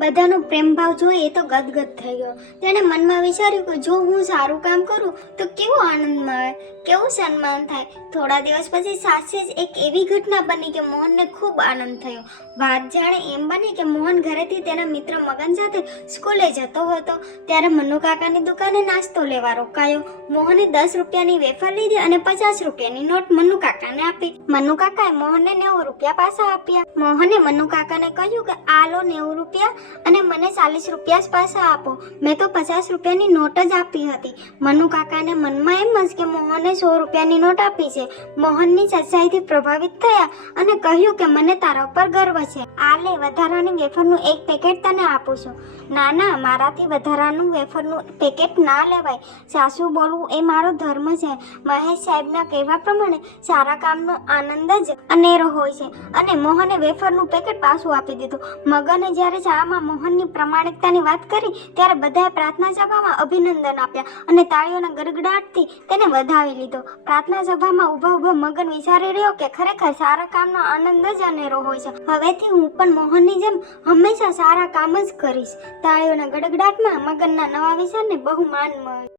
બધાનો પ્રેમ ભાવ જોઈ એ તો ગદગદ થઈ ગયો. તેણે મનમાં વિચાર્યું કે જો હું સારું કામ કરું તો કેવો આનંદ મળે, કેવું સન્માન થાય. થોડા દિવસ પછી સાચે જ એક એવી ઘટના બની કે મોહનને ખૂબ આનંદ થયો. વાત જાણે એમ બની કે મોહન ઘરેથી તેના મિત્ર મગન સાથે સ્કૂલે જતો હતો ત્યારે મન્નુ કાકાની દુકાને નાસ્તો લેવા રોકાયો. મોહને 10 રૂપિયાની વેફર લીધી અને 50 રૂપિયાની નોટ મન્નુ કાકાને આપી. મન્નુ કાકાએ મોહનને 90 રૂપિયા પાછા આપ્યા. મોહને મન્નુ કાકાને કહ્યું કે આ લો 90 રૂપિયા અને મને 40 રૂપિયા જ પાછા આપો. મેં તો 50 રૂપિયાની નોટ જ આપી હતી. મન્નુ કાકાને મનમાં એમ જ કે મોહને 100 રૂપિયાની નોટ આપી છે. મોહનની સચ્ચાઈથી પ્રભાવિત થયા અને કહ્યું કે મને તારા ઉપર ગર્વ છે. આ લે, વધારાની વેફરનું એક પેકેટ તને આપું છું. ના ના, મારાથી વધારાનું વેફરનું પેકેટ ના લેવાય. સાસુ બોલવું એ મારો ધર્મ છે. મહેશ સાહેબના કહેવા પ્રમાણે સારા કામનો આનંદ જ અનેરો હોય છે. અને મોહને વેફરનું પેકેટ પાછું આપી દીધું. મગને જ્યારે શાળામાં મોહનની પ્રામાણિકતાની વાત કરી ત્યારે બધાએ પ્રાર્થના સભામાં અભિનંદન આપ્યા અને તાળીઓના ગડગડાટથી તેને વધાવી લીધો. પ્રાર્થના સભામાં ઊભો મગન વિચારી રહ્યો કે ખરેખર સારા કામનો આનંદ જ અનેરો હોય છે. હવેથી હું પણ મોહનની જેમ હંમેશા સારા કામ જ કરીશ. તાળીઓના ગડગડાટમાં મગનના નવા વિચારને બહુ માન મળ્યું.